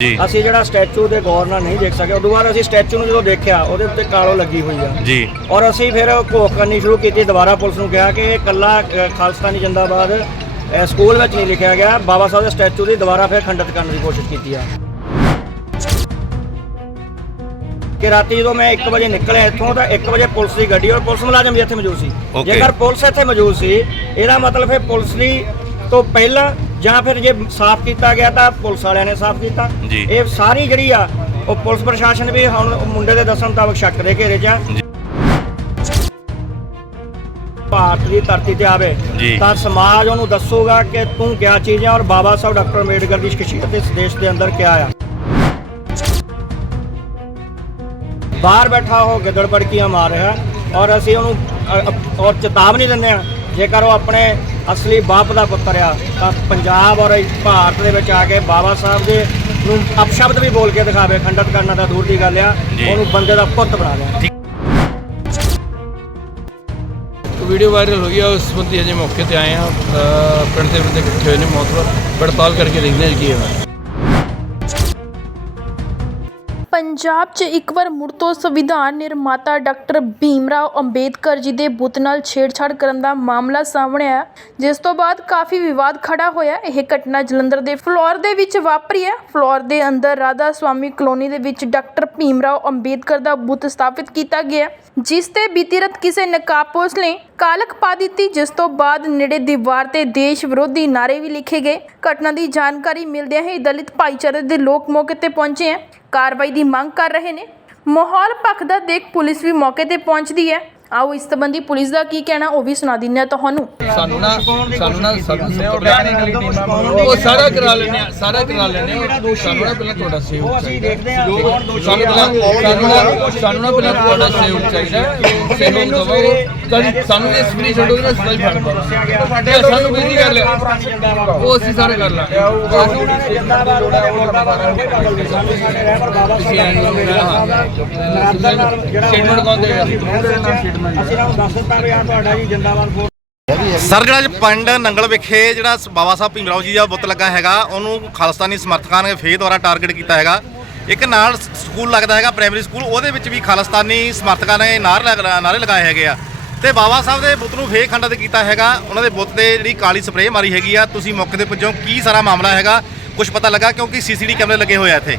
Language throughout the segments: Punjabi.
ਜੀ। ਅਸੀਂ ਜਿਹੜਾ ਸਟੈਚੂ ਦੇ ਗੌਰ ਨਾਲ ਨਹੀਂ ਦੇਖ ਸਕੇ ਉਦੋਂ ਬਾਅਦ ਅਸੀਂ ਸਟੈਚੂ ਨੂੰ ਜਦੋਂ ਦੇਖਿਆ ਉਹਦੇ ਉੱਤੇ ਕਾਲੋ ਲੱਗੀ ਹੋਈ ਆ। ਜੀ। ਔਰ ਅਸੀਂ ਫਿਰ ਘੋਖ ਕਰਨੀ ਸ਼ੁਰੂ ਕੀਤੀ ਦੁਬਾਰਾ ਪੁਲਿਸ ਨੂੰ ਕਿਹਾ ਕਿ ਇਹ ਕੱਲਾ ਖਾਲਿਸਤਾਨੀ ਜਿੰਦਾਬਾਦ ਅ, ਸਕੂਲ ਵਿੱਚ ਨਹੀਂ ਲਿਖਿਆ ਗਿਆ। ਬਾਬਾ ਸਾਹਿਬ ਦੇ ਸਟੈਚੂ ਦੀ ਦੁਬਾਰਾ ਫਿਰ ਖੰਡਿਤ ਕਰਨ ਦੀ ਕੋਸ਼ਿਸ਼ ਕੀਤੀ ਆ। ਕਿ ਰਾਤੀ ਜਦੋਂ ਮੈਂ 1 ਵਜੇ ਨਿਕਲਿਆ ਇੱਥੋਂ ਤਾਂ 1 ਵਜੇ ਪੁਲਿਸ ਦੀ ਗੱਡੀ ਔਰ ਪੁਲਿਸ ਮੁਲਾਜ਼ਮ ਵੀ ਇੱਥੇ ਮੌਜੂਦ ਸੀ। Okay. ਜੇਕਰ ਪੁਲਿਸ ਇੱਥੇ ਮੌਜੂਦ ਸੀ ਇਹਦਾ ਮਤਲਬ ਹੈ ਪੁਲਿਸ ਦੀ ਤੋਂ ਪਹਿਲਾਂ ਜਾਂ ਫਿਰ ਜੇ ਸਾਫ਼ ਕੀਤਾ ਗਿਆ ਤਾਂ ਪੁਲਿਸ ਵਾਲਿਆਂ ਨੇ ਸਾਫ਼ ਕੀਤਾ ਜੀ। ਇਹ ਸਾਰੀ ਜਿਹੜੀ ਆ ਉਹ ਪੁਲਿਸ ਪ੍ਰਸ਼ਾਸਨ ਵੀ ਹੁਣ ਮੁੰਡੇ ਦੇ ਦੱਸਣ ਮੁਤਾਬਕ ਸ਼ੱਕ ਦੇ ਘੇਰੇ 'ਚ ਆ ਜੀ। ਭਾਰਤ ਦੀ ਧਰਤੀ ਤੇ ਆਵੇ ਜੀ। ਤਾਂ ਸਮਾਜ ਉਹਨੂੰ ਦੱਸੂਗਾ ਕਿ ਤੂੰ ਕਿਆ ਚੀਜ਼ ਹੈ ਔਰ ਬਾਬਾ ਸਾਹਿਬ ਡਾਕਟਰ ਅੰਬੇਡਕਰ ਦੀ ਸ਼ਖਸੀਅਤ ਇਸ ਦੇਸ਼ ਦੇ ਅੰਦਰ ਕਿਆ ਆ ਬਾਹਰ ਬੈਠਾ ਉਹ ਗਿੱਦੜ ਪੜਕੀਆਂ ਮਾਰ ਰਿਹਾ ਔਰ ਅਸੀਂ ਉਹਨੂੰ ਅ, ਅ, ਔਰ ਚੇਤਾਵਨੀ ਦਿੰਦੇ ਆ ਜੇਕਰ ਉਹ ਆਪਣੇ ਅਸਲੀ ਬਾਪ ਦਾ ਪੁੱਤਰ ਆ ਤਾਂ ਪੰਜਾਬ ਔਰ ਭਾਰਤ ਦੇ ਵਿੱਚ ਆ ਕੇ ਬਾਬਾ ਸਾਹਿਬ ਦੇ ਨੂੰ ਅਪਸ਼ਬਦ ਵੀ ਬੋਲ ਕੇ ਦਿਖਾਵੇ ਖੰਡਿਤ ਕਰਨਾ ਤਾਂ ਦੂਰ ਦੀ ਗੱਲ ਆ। ਉਹਨੂੰ ਬੰਦੇ ਦਾ ਪੁੱਤ ਬਣਾ ਲਿਆ। ਵੀਡੀਓ ਵਾਇਰਲ ਹੋਈ ਆ ਉਸ ਸੰਬੰਧੀ ਅਜੇ ਮੌਕੇ ਤੇ ਆਏ ਆ ਪਿੰਡ ਦੇ ਬੰਦੇ ਇਕੱਠੇ ਹੋਏ ਨੇ ਮੌਤਵਰ ਪੜਤਾਲ ਕਰਕੇ ਦੇਖਦੇ ਹਾਂ ਕੀ ਹੋਇਆ। ਪੰਜਾਬ 'ਚ ਇੱਕ ਵਾਰ ਮੁੜ ਤੋਂ ਸੰਵਿਧਾਨ ਨਿਰਮਾਤਾ ਡਾਕਟਰ ਭੀਮ ਰਾਓ ਅੰਬੇਦਕਰ ਜੀ ਦੇ ਬੁੱਤ ਨਾਲ ਛੇੜਛਾੜ ਕਰਨ ਦਾ ਮਾਮਲਾ ਸਾਹਮਣੇ ਆਇਆ, ਜਿਸ ਤੋਂ ਬਾਅਦ ਕਾਫੀ ਵਿਵਾਦ ਖੜਾ ਹੋਇਆ। ਇਹ ਘਟਨਾ ਜਲੰਧਰ ਦੇ ਫਲੋਰ ਦੇ ਵਿੱਚ ਵਾਪਰੀ ਹੈ। ਫਲੋਰ ਦੇ ਅੰਦਰ ਰਾਧਾ ਸਵਾਮੀ ਕਲੋਨੀ ਦੇ ਵਿੱਚ ਡਾਕਟਰ ਭੀਮ ਰਾਓ ਅੰਬੇਦਕਰ ਦਾ ਬੁੱਤ ਸਥਾਪਿਤ ਕੀਤਾ ਗਿਆ ਜਿਸ ਤੇ ਬੀਤੀ ਰਾਤ ਕਿਸੇ ਨਕਾਬਪੋਸ਼ ਨੇ ਕਾਲਕ ਪਾ ਦਿੱਤੀ, ਜਿਸ ਤੋਂ ਬਾਅਦ ਨੇੜੇ ਦੀਵਾਰ ਤੇ ਦੇਸ਼ ਵਿਰੋਧੀ ਨਾਰੇ ਵੀ ਲਿਖੇ ਗਏ। ਘਟਨਾ ਦੀ ਜਾਣਕਾਰੀ ਮਿਲਦਿਆਂ ਹੀ ਦਲਿਤ ਭਾਈਚਾਰੇ ਦੇ ਲੋਕ ਮੌਕੇ ਤੇ ਪਹੁੰਚੇ ਹੈ। ਕਾਰਵਾਈ ਦੀ ਮੰਗ ਕਰ ਰਹੇ ਨੇ। ਮਾਹੌਲ ਭਖਦਾ ਦੇਖ ਪੁਲਿਸ ਵੀ ਮੌਕੇ ਤੇ ਪਹੁੰਚਦੀ ਹੈ। ਆਓ ਇਸ ਸੰਬੰਧੀ ਪੁਲਿਸ ਦਾ ਕੀ ਕਹਿਣਾ ਉਹ ਵੀ ਸੁਣਾ ਦਿੰਦੇ ਹਾਂ ਤੁਹਾਨੂੰ। ਸਾਨੂੰ ਨਾ ਸਾਨੂੰ ਨਾ ਸਾਨੂੰ ਉਹ ਸਾਰਾ ਕਰਾ ਲੈਣੇ ਆ। ਸਾਰਾ ਕਰਾ ਲੈਣੇ ਆ ਸਾਨੂੰ ਨਾ ਪਹਿਲਾਂ ਤੁਹਾਡਾ ਸੇਵ ਅਸੀਂ ਦੋਸ਼ੀ ਸਾਨੂੰ ਪਹਿਲਾਂ ਸਾਨੂੰ ਨਾ ਸਾਨੂੰ ਨਾ ਪਹਿਲਾਂ ਤੁਹਾਡਾ ਸੇਵ ਚਾਹੀਦਾ। ਸੇਵ ਤੁਹਾਨੂੰ ਸਾਨੂੰ ਇਹ ਸਪਰੀ ਛੱਡੋ ਨਾ ਸਪਰੀ ਫੜ ਪਾਓ ਸਾਡੇ ਸਾਨੂੰ ਕੀ ਕਰ ਲਿਆ। ਉਹ ਅਸੀਂ ਸਾਰੇ ਕਰ ਲਾਂਗੇ। ਉਹਨਾਂ ਨੇ ਜਿੰਦਾਬਾਦ ਉਹਨਾਂ ਨੇ ਮੁਰਦਾਬਾਦ ਕਰਕੇ ਬਦਲ ਦਿੱਤਾ ਸਾਨੂੰ ਸਾਡੇ ਰਹਿਬਰ ਬਾਬਾ ਸਾਹਿਬ ਦਾ ਮੇਰਾ ਦਾ ਨਰਾਦਰ ਨਾਲ ਜਿਹੜਾ Statement ਕੌਣ ਦੇਗਾ? ਅਸੀਂ ਇਹਨਾਂ ਨੂੰ ਦੱਸ ਦਿੱਤਾ ਵੀ ਆ ਤੁਹਾਡਾ ਜੀ ਜਿੰਦਾਬਾਦ ਫੋਰਸ ਸਰ, ਜਿਹੜਾ ਅੱਜ ਪਿੰਡ ਨੰਗਲ ਵਿਖੇ ਜਿਹੜਾ ਬਾਬਾ ਸਾਹਿਬ ਭੀਮਰਾਓ ਜੀ ਦਾ ਬੁੱਤ ਲੱਗਾ ਹੈਗਾ, ਉਹਨੂੰ ਖਾਲਿਸਤਾਨੀ ਸਮਰਥਕਾਂ ਨੇ ਫੇਰ ਦੁਆਰਾ ਟਾਰਗੇਟ ਕੀਤਾ ਹੈਗਾ। ਇੱਕ ਨਾਲ ਸਕੂਲ ਲੱਗਦਾ ਹੈਗਾ ਪ੍ਰਾਇਮਰੀ ਸਕੂਲ, ਉਹਦੇ ਵਿੱਚ ਵੀ ਖਾਲਿਸਤਾਨੀ ਸਮਰਥਕਾਂ ਨੇ ਨਾਰ ਲਗ- ਨਾਰੇ ਲਗਾਏ ਹੈਗੇ ਆ। ਤੇ ਬਾਬਾ ਸਾਹਿਬ ਦੇ ਬੁੱਤ ਨੂੰ ਫੇਰ ਖੰਡਿਤ ਕੀਤਾ ਹੈਗਾ, ਉਹਨਾਂ ਦੇ ਬੁੱਤ ਤੇ ਜਿਹੜੀ ਕਾਲੀ ਸਪਰੇਅ ਮਾਰੀ ਹੈਗੀ ਆ। ਤੁਸੀਂ ਮੌਕੇ ਤੇ ਪੁੱਜੋ, ਕੀ ਸਾਰਾ ਮਾਮਲਾ ਹੈਗਾ ਕੁਝ ਪਤਾ ਲੱਗਾ, ਕਿਉਂਕਿ ਸੀਸੀਟੀ ਕੈਮਰੇ ਲੱਗੇ ਹੋਏ ਆ ਇੱਥੇ।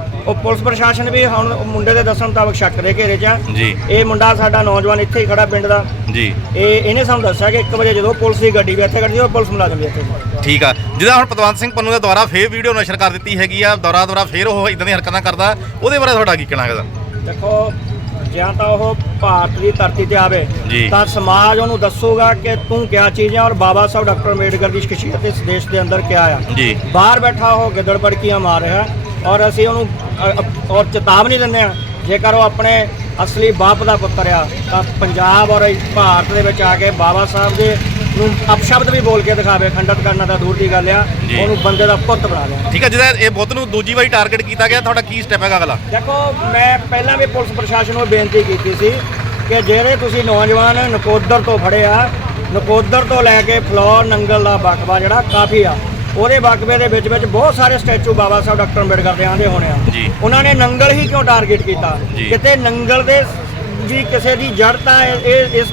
ਉਹ ਪੁਲਿਸ ਪ੍ਰਸ਼ਾਸਨ ਵੀ ਹੁਣ ਉਹ ਮੁੰਡੇ ਦੇ ਦੱਸਣ ਮੁਤਾਬਕ ਸ਼ੱਕ ਦੇ ਘੇਰੇ 'ਚ ਆ। ਜੀ। ਇਹ ਮੁੰਡਾ ਸਾਡਾ ਨੌਜਵਾਨ ਇੱਥੇ ਹੀ ਖੜਾ ਪਿੰਡ ਦਾ। ਜੀ। ਇਹ ਇਹਨੇ ਸਾਨੂੰ ਦੱਸਿਆ ਕਿ 1 ਵਜੇ ਜਦੋਂ ਪੁਲਿਸ ਦੀ ਗੱਡੀ ਵੀ ਇੱਥੇ ਖੜੀ ਸੀ ਔਰ ਪੁਲਿਸ ਮੁਲਾਜ਼ਮ ਵੀ ਇੱਥੇ ਠੀਕ ਆ। ਜਿਹਦਾ ਹੁਣ ਪਤਵੰਤ ਸਿੰਘ ਪੰਨੂ ਦੇ ਦੁਆਰਾ ਫੇਰ ਵੀਡੀਓ ਨਸ਼ਰ ਕਰ ਦਿੱਤੀ ਹੈਗੀ ਆ ਦੁਆਰਾ ਦੁਆਰਾ ਫੇਰ ਉਹ ਇਦਾਂ ਦੀਆਂ ਹਰਕਤਾਂ ਕਰਦਾ ਉਹਦੇ ਬਾਰੇ ਤੁਹਾਡਾ ਕੀ ਕਹਿਣਾ ਹੈਗਾ? ਦੇਖੋ ਜਾਂ ਤਾਂ ਉਹ ਭਾਰਤ ਦੀ ਧਰਤੀ ਤੇ ਆਵੇ। ਤਾਂ ਸਮਾਜ ਉਹਨੂੰ ਦੱਸੂਗਾ ਕਿ ਤੂੰ ਕਿਆ ਚੀਜ਼ ਹੈ ਔਰ ਬਾਬਾ ਸਾਹਿਬ ਡਾਕਟਰ ਅੰਬੇਡਕਰ ਦੀ ਸ਼ਖਸੀਅਤ ਇਸ ਦੇਸ਼ ਦੇ ਅੰਦਰ ਕਿਆ ਆ। ਜੀ। ਬਾਹਰ ਬੈਠਾ ਉਹ ਗਿੱਦੜ ਪੜਕੀਆਂ ਮਾਰ ਰਿਹਾ ਔਰ ਅਸੀਂ ਉਹਨੂੰ ਅ, ਅ, ਔਰ ਚੇਤਾਵਨੀ ਦਿੰਦੇ ਆ ਜੇਕਰ ਉਹ ਆਪਣੇ ਅਸਲੀ ਬਾਪ ਦਾ ਪੁੱਤਰ ਆ ਤਾਂ ਪੰਜਾਬ ਔਰ ਭਾਰਤ ਦੇ ਵਿੱਚ ਆ ਕੇ ਬਾਬਾ ਸਾਹਿਬ ਦੇ ਨੂੰ ਅਪਸ਼ਬਦ ਵੀ ਬੋਲ ਕੇ ਦਿਖਾਵੇ ਖੰਡਿਤ ਕਰਨਾ ਤਾਂ ਦੂਰ ਦੀ ਗੱਲ ਆ ਜੀ। ਉਹਨੂੰ ਬੰਦੇ ਦਾ ਪੁੱਤ ਬਣਾ ਲਿਆ। ਠੀਕ ਆ ਜਿਹਦਾ ਇਹ ਬੁੱਤ ਨੂੰ ਦੂਜੀ ਵਾਰੀ ਟਾਰਗੇਟ ਕੀਤਾ ਗਿਆ ਤੁਹਾਡਾ ਕੀ ਸਟੈਪ ਹੈਗਾ ਅਗਲਾ? ਦੇਖੋ ਮੈਂ ਪਹਿਲਾਂ ਵੀ ਪੁਲਿਸ ਪ੍ਰਸ਼ਾਸਨ ਨੂੰ ਬੇਨਤੀ ਕੀਤੀ ਸੀ ਕਿ ਜਿਹੜੇ ਤੁਸੀਂ ਨੌਜਵਾਨ ਨਕੋਦਰ ਤੋਂ ਫੜੇ ਆ ਨਕੋਦਰ ਤੋਂ ਲੈ ਕੇ ਫਲੋਰ ਨੰਗਲ ਦਾ ਬਕਵਾ ਜਿਹੜਾ ਕਾਫੀ ਆ। ਉਹਦੇ ਬਕਵੇ ਦੇ ਵਿੱਚ ਵਿੱਚ ਬਹੁਤ ਸਾਰੇ ਸਟੈਚੂ ਬਾਬਾ ਸਾਹਿਬ ਡਾਕਟਰ ਅੰਬੇਡਕਰ ਦੇ ਆਂਦੇ ਹੋਣੇ ਆ। ਜੀ। ਉਹਨਾਂ ਨੇ ਨੰਗਲ ਹੀ ਕਿਉਂ ਟਾਰਗੇਟ ਕੀਤਾ? ਜੀ। ਕਿਤੇ ਨੰਗਲ ਦੇ ਜੀ ਕਿਸੇ ਦੀ ਜੜ ਤਾਂ ਇਹ ਇਹ- ਇਸ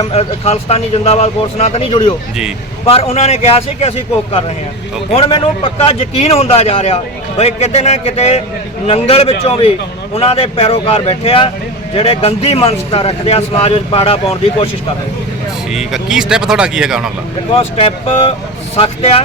ਅਮ, ਅ, ਖਾਲਿਸਤਾਨੀ ਜਿੰਦਾਬਾਦ ਫੋਰਸ ਨਾਲ ਤਾਂ ਨਹੀਂ ਜੁੜਿਓ। ਜੀ। ਪਰ ਉਹਨਾਂ ਨੇ ਕਿਹਾ ਸੀ ਕਿ ਅਸੀਂ ਕੋਕ ਕਰ ਰਹੇ ਹਾਂ। Okay. ਹੁਣ ਮੈਨੂੰ ਪੱਕਾ ਯਕੀਨ ਹੁੰਦਾ ਜਾ ਰਿਹਾ ਬਈ ਕਿਤੇ ਨਾ ਕਿਤੇ ਨੰਗਲ ਵਿੱਚੋਂ ਵੀ ਉਹਨਾਂ ਦੇ ਪੈਰੋਕਾਰ ਬੈਠੇ ਆ ਜਿਹੜੇ ਗੰਦੀ ਮਾਨਸਤਾ ਰੱਖਦੇ ਆ ਸਮਾਜ ਵਿੱਚ ਪਾੜਾ ਪਾਉਣ ਦੀ ਕੋਸ਼ਿਸ਼ ਕਰ ਰਹੇ ਠੀਕ ਆ। ਕੀ ਸਟੈਪ ਤੁਹਾਡਾ ਕੀ ਹੈਗਾ ਹੁਣ ਅਗਲਾ? ਦੇਖੋ ਸਟੈਪ ਸਖਤ ਆ।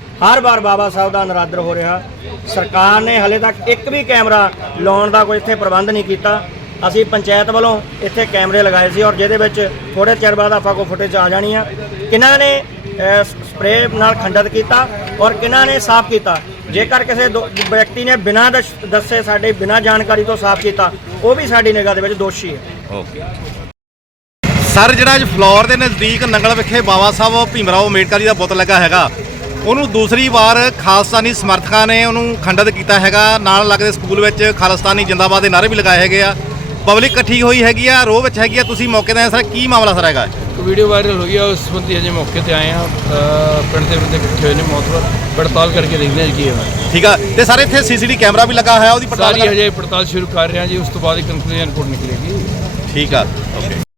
ਹਰ ਵਾਰ ਬਾਬਾ ਸਾਹਿਬ ਦਾ ਨਰਾਦਰ ਹੋ ਰਿਹਾ। ਸਰਕਾਰ ਨੇ ਹਲੇ ਤੱਕ ਇੱਕ ਵੀ ਕੈਮਰਾ ਲਾਉਣ ਦਾ ਕੋਈ ਇੱਥੇ ਪ੍ਰਬੰਧ ਨਹੀਂ ਕੀਤਾ। ਅਸੀਂ ਪੰਚਾਇਤ ਵੱਲੋਂ ਇੱਥੇ ਕੈਮਰੇ ਲਗਾਏ ਸੀ ਔਰ ਜਿਹਦੇ ਵਿੱਚ ਥੋੜੇ ਚਿਰ ਬਾਅਦ ਆਪਾਂ ਕੋ ਫੁਟੇਜ ਆ ਜਾਣੀ ਆ। ਕਿਹਨਾਂ ਨੇ ਅਹ, ਸਪਰੇਅ ਨਾਲ ਖੰਡਿਤ ਕੀਤਾ ਔਰ ਕਿਹਨਾਂ ਨੇ ਸਾਫ਼ ਕੀਤਾ? ਜੇਕਰ ਕਿਸੇ ਦੋ- ਵਿਅਕਤੀ ਨੇ ਬਿਨਾਂ ਦਸ- ਦੱਸੇ ਸਾਡੇ ਬਿਨਾਂ ਜਾਣਕਾਰੀ ਤੋਂ ਸਾਫ਼ ਕੀਤਾ ਉਹ ਵੀ ਸਾਡੀ ਨਿਗਾਹ ਦੇ ਵਿੱਚ ਦੋਸ਼ੀ ਹੈ। ਓਕੇ। ਸਰ ਜਿਹੜਾ ਅੱਜ ਫਲੋਰ ਦੇ ਨਜ਼ਦੀਕ ਨੰਗਲ ਵਿਖੇ ਬਾਬਾ ਸਾਹਿਬ ਭੀਮਰਾਓ ਅੰਬੇਡਕਰ ਜੀ ਦਾ ਬੁੱਤ ਲੱਗਾ ਹੈਗਾ ਉਹਨੂੰ ਦੂਸਰੀ ਵਾਰ ਖਾਲਸਾਨੀ ਸਮਰਥਕਾਂ ਨੇ ਉਹਨੂੰ ਖੰਡਿਤ ਕੀਤਾ ਹੈਗਾ। ਨਾਲ ਲੱਗਦੇ ਸਕੂਲ ਵਿੱਚ ਖਾਲਿਸਤਾਨੀ ਜਿੰਦਾਬਾਦ ਦੇ ਨਾਅਰੇ ਵੀ ਲਗਾਏ ਹੈਗੇ ਆ। ਪਬਲਿਕ ਇਕੱਠੀ ਹੋਈ ਹੈਗੀ ਆ ਰੋਹ ਵਿੱਚ ਹੈਗੀ ਆ। ਤੁਸੀਂ ਮੌਕੇ ਤੇ ਆਏ ਸਰ ਕੀ ਮਾਮਲਾ ਸਰ ਹੈਗਾ? ਇੱਕ ਵੀਡੀਓ ਵਾਇਰਲ ਹੋਈ ਆ ਉਸ ਸੰਬੰਧੀ ਅਜੇ ਮੌਕੇ ਤੇ ਆਏ ਆ। ਪਿੰਡ ਦੇ ਬੰਦੇ ਇਕੱਠੇ ਹੋਏ ਨੇ ਮੌਤਵਰ ਪੜਤਾਲ ਕਰਕੇ ਦੇਖਦੇ ਹਾਂ ਜੀ ਕੀ ਹੈ ਠੀਕ ਆ। ਤੇ ਸਰ ਇੱਥੇ ਸੀਸੀਟੀ ਕੈਮਰਾ ਵੀ ਲੱਗਾ ਹੋਇਆ ਉਹਦੀ ਪੜਤਾਲ ਸਾਰੀ ਪੜਤਾਲ ਸ਼ੁਰੂ ਕਰ ਰਹੇ ਹਾਂ ਜੀ ਉਸ ਤੋਂ ਬਾਅਦ ਹੀ ਕਨਕਲੂਜਨ ਰਿਪੋਰਟ ਨਿਕਲੇਗੀ। ਠੀਕ ਆ ਓਕੇ।